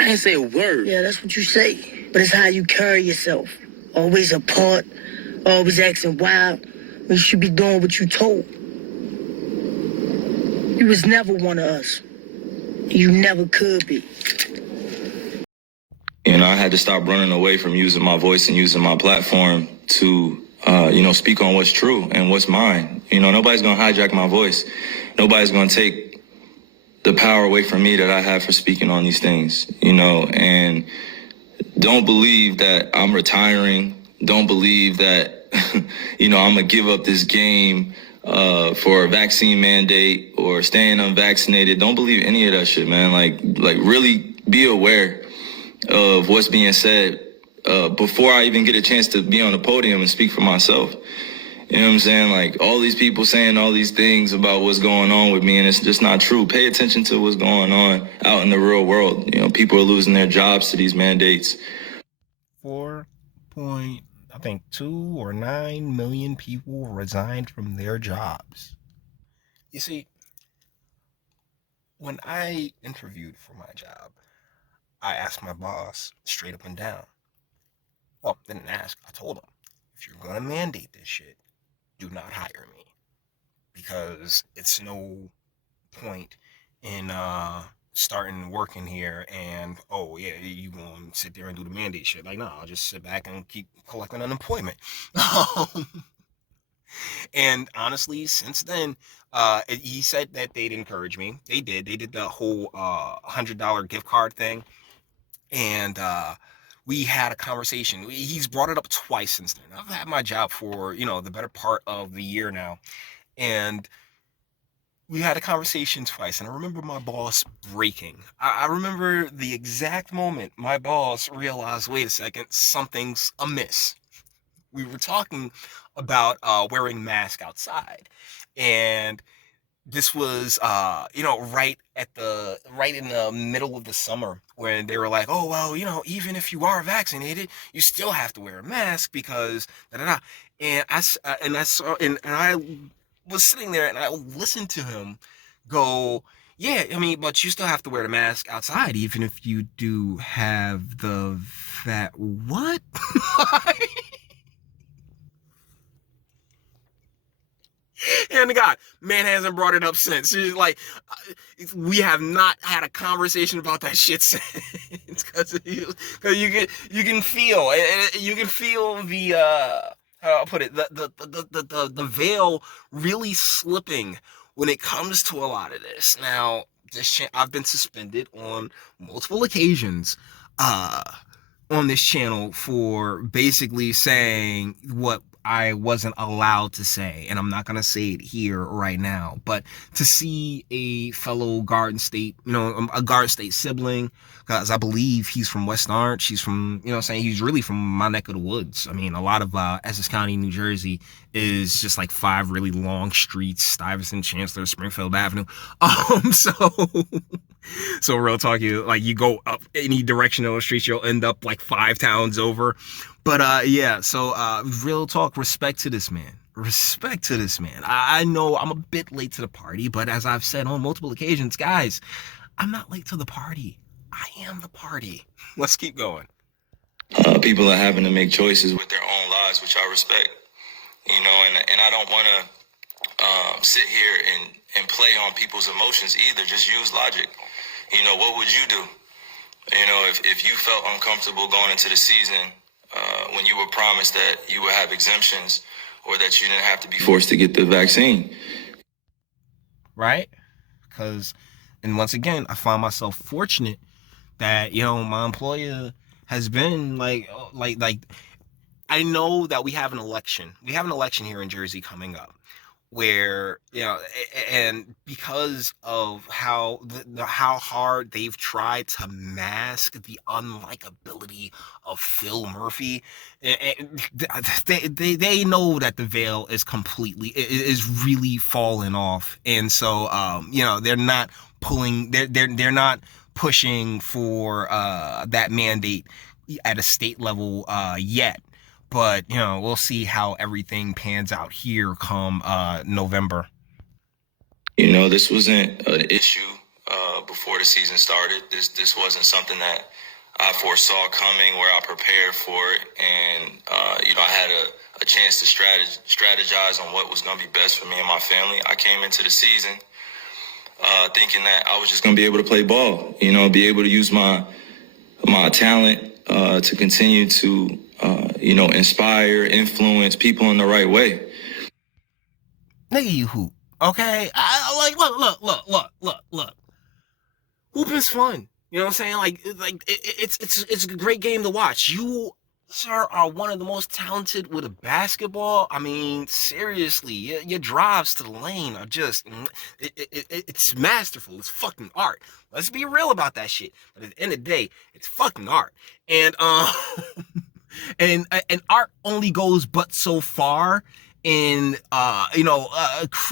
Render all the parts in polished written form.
I ain't say a word. Yeah, that's what you say. But it's how you carry yourself. Always apart, always acting wild. You should be doing what you told. You was never one of us. You never could be. I had to stop running away from using my voice and using my platform to, speak on what's true and what's mine. Nobody's going to hijack my voice. Nobody's going to take the power away from me that I have for speaking on these things, and don't believe that I'm retiring. Don't believe that, I'm going to give up this game for a vaccine mandate or staying unvaccinated. Don't believe any of that shit, man. Like really be aware of what's being said before I even get a chance to be on the podium and speak for myself. You know what I'm saying? Like all these people saying all these things about what's going on with me, and it's just not true. Pay attention to what's going on out in the real world. People are losing their jobs to these mandates. 4.2 or 9 million people resigned from their jobs. You see, when I interviewed for my job, I asked my boss straight up and down. Well, didn't ask, I told him, if you're gonna mandate this shit, do not hire me. Because it's no point in starting working here and, oh yeah, you gonna sit there and do the mandate shit. Like, no, I'll just sit back and keep collecting unemployment. And honestly, since then, he said that they'd encourage me. They did the whole $100 gift card thing. And we had a conversation. He's brought it up twice since then. I've had my job for, the better part of the year now. And we had a conversation twice. And I remember my boss breaking. I remember the exact moment my boss realized, wait a second, something's amiss. We were talking about wearing masks outside. And this was, right in the middle of the summer when they were like, oh, well, even if you are vaccinated, you still have to wear a mask because da-da-da. And I was sitting there and I listened to him go, yeah, but you still have to wear the mask outside, even if you do have what? And God, man hasn't brought it up since. It's like, we have not had a conversation about that shit since. Because you can feel the how I'll put it, the veil really slipping when it comes to a lot of this. Now, I've been suspended on multiple occasions on this channel for basically saying what I wasn't allowed to say, and I'm not gonna say it here right now, but to see a fellow Garden State, a Garden State sibling, because I believe he's from West Orange, he's from, he's really from my neck of the woods. A lot of Essex County, New Jersey is just like 5 really long streets: Stuyvesant, Chancellor, Springfield Avenue. So real talk, you go up any direction on the street, you'll end up like 5 towns over. But real talk, respect to this man. Respect to this man. I know I'm a bit late to the party, but as I've said on multiple occasions, guys, I'm not late to the party. I am the party. Let's keep going. People are having to make choices with their own lives, which I respect. And I don't want to sit here and play on people's emotions either. Just use logic. What would you do? If you felt uncomfortable going into the season when you were promised that you would have exemptions or that you didn't have to be forced to get the vaccine. Right? And once again, I find myself fortunate that, my employer has been like, I know that we have an election. We have an election here in Jersey coming up where, and because of how hard they've tried to mask the unlikability of Phil Murphy, they know that the veil is really falling off. And so, they're not they're not pushing for that mandate at a state level yet. But, we'll see how everything pans out here come November. This wasn't an issue before the season started. This wasn't something that I foresaw coming, where I prepared for it, and I had a chance to strategize on what was going to be best for me and my family. I came into the season thinking that I was just going to be able to play ball, be able to use my talent to continue to inspire, influence people in the right way. Nigga, you hoop, okay? Look. Hoop is fun. You know what I'm saying? It's a great game to watch. You, sir, are one of the most talented with a basketball. I mean, seriously, your drives to the lane are just, it's masterful. It's fucking art. Let's be real about that shit. But at the end of the day, it's fucking art. And and art only goes but so far in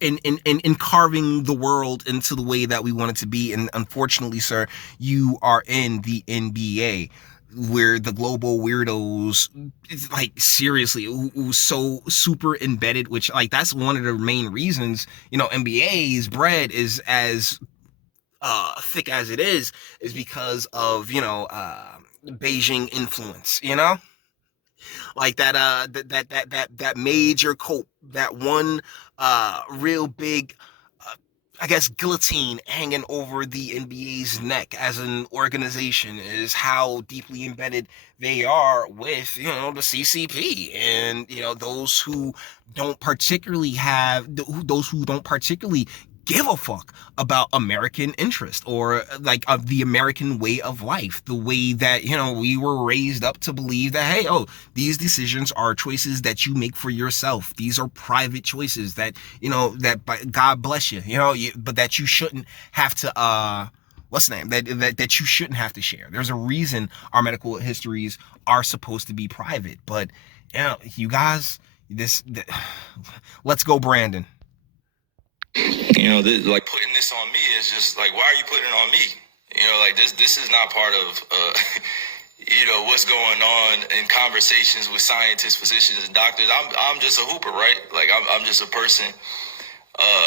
in carving the world into the way that we want it to be. And unfortunately, sir, you are in the NBA, where the global weirdos, like, seriously, who's so super embedded, which, like, that's one of the main reasons NBA's bread is as thick as it is because of Beijing influence, like that major cope, that one real big I guess guillotine hanging over the NBA's neck as an organization is how deeply embedded they are with the CCP, and those who don't particularly give a fuck about American interest, or like the American way of life, the way that we were raised up to believe that, hey, these decisions are choices that you make for yourself. These are private choices that that God bless you, but that you shouldn't have to what's the name, that you shouldn't have to share. There's a reason our medical histories are supposed to be private. But you guys, let's go, Brandon. Like, putting this on me is just like, why are you putting it on me? Like, this is not part of what's going on in conversations with scientists, physicians, and doctors. I'm just a hooper, right? Like, I'm just a person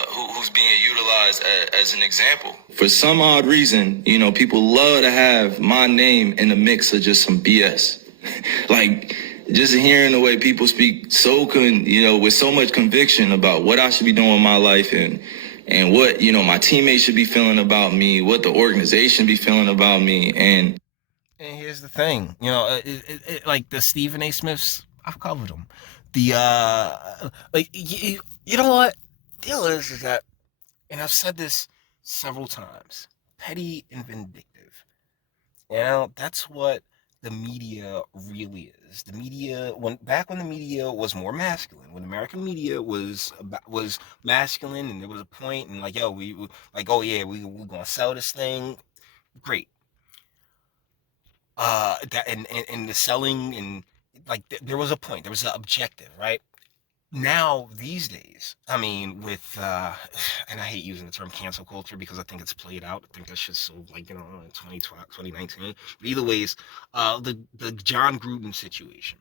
who's being utilized as an example. For some odd reason, people love to have my name in the mix of just some BS. Like, just hearing the way people speak with so much conviction about what I should be doing with my life, and what my teammates should be feeling about me, what the organization be feeling about me. And here's the thing, like the Stephen A. Smiths, I've covered them. The you know what deal is that, and I've said this several times, petty and vindictive. That's what the media really is. The media, when the media was more masculine, when American media was masculine, and there was a point, and like, we're gonna sell this thing, great. That and the selling, and like there was a point, there was an objective, right? Now these days, I mean, with and I hate using the term cancel culture because I think it's played out. I think that's just so, like, in 2019. But either ways, the John Gruden situation,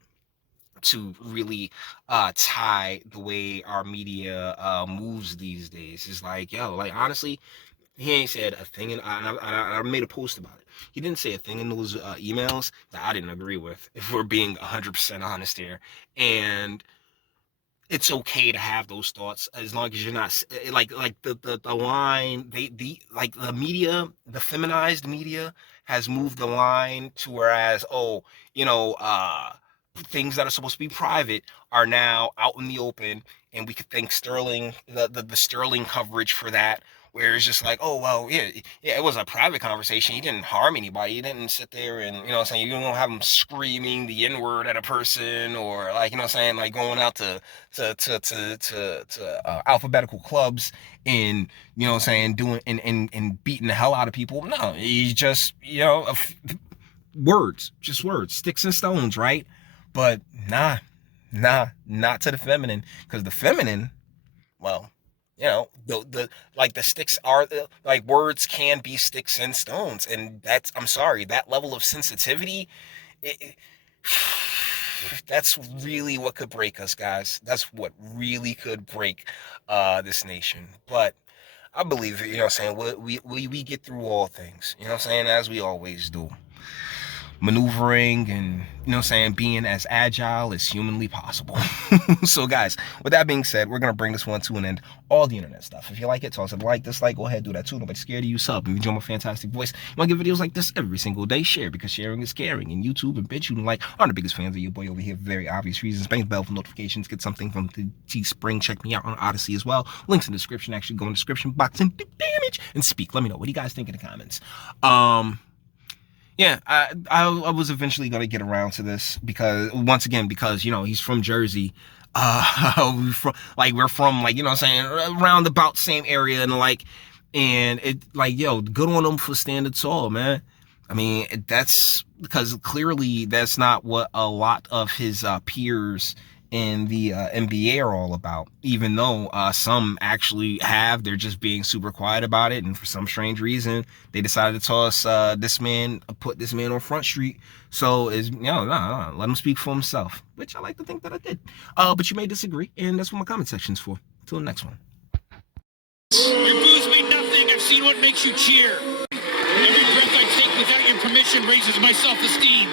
to really tie the way our media moves these days, is like, like, honestly, he ain't said a thing, and I made a post about it. He didn't say a thing in those emails that I didn't agree with, if we're being 100% honest here. And it's okay to have those thoughts, as long as you're not like the line, like the media, the feminized media has moved the line to, whereas things that are supposed to be private are now out in the open, and we could thank Sterling, the Sterling coverage for that, where it's just like, oh, well, yeah, it was a private conversation. He didn't harm anybody. He didn't sit there and, saying, you don't have him screaming the N-word at a person, or, like, saying, like, going out to alphabetical clubs and, doing and beating the hell out of people. No, he just, words, sticks and stones, right? But nah, not to the feminine, because the feminine, well, the sticks are, like, words can be sticks and stones, and I'm sorry, that level of sensitivity, that's really what could break us, guys. That's what really could break this nation. But I believe it, you know what I'm saying? We get through all things, you know what I'm saying, as we always do. Maneuvering and, you know what I'm saying, being as agile as humanly possible. So guys, with that being said, we're gonna bring this one to an end. All the internet stuff, if you like it, toss it a like, dislike, go ahead, do that too. Nobody's scared of you. Sub if you enjoy my fantastic voice. You want to get videos like this every single day? Share, because sharing is caring. And YouTube and Bitchute and like are the biggest fans of your boy over here for very obvious reasons. Bang the bell for notifications. Get something from the Teespring. Check me out on Odyssey as well. Links in the description. Actually go in the description box and do damage and speak. Let me know, what do you guys think in the comments? Yeah, I was eventually gonna get around to this because, once again, because, you know, he's from Jersey. We're from, like, you know what I'm saying, around about same area, and it, like, yo, good on him for standing tall, man. I mean, that's because clearly that's not what a lot of his peers in the NBA are all about, even though some actually have. They're just being super quiet about it, and for some strange reason they decided to toss put this man on Front Street. So let him speak for himself, which I like to think that I did. But you may disagree, and that's what my comment section's for. Till the next one. Your booze mean nothing. I've seen what makes you cheer. Every breath I take without your permission raises my self-esteem.